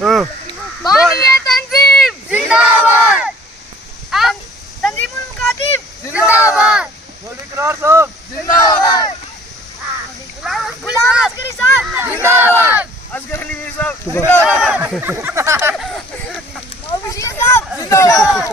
बानिया तंजीम जिंदाबाद। तंजीमुल मुकातिब जिंदाबाद। इकरार साहब जिंदाबाद। गुलाम अस्करी साहब जिंदाबाद। असगर अली मीर साहब जिंदाबाद। मौबूशिया साहब जिंदाबाद।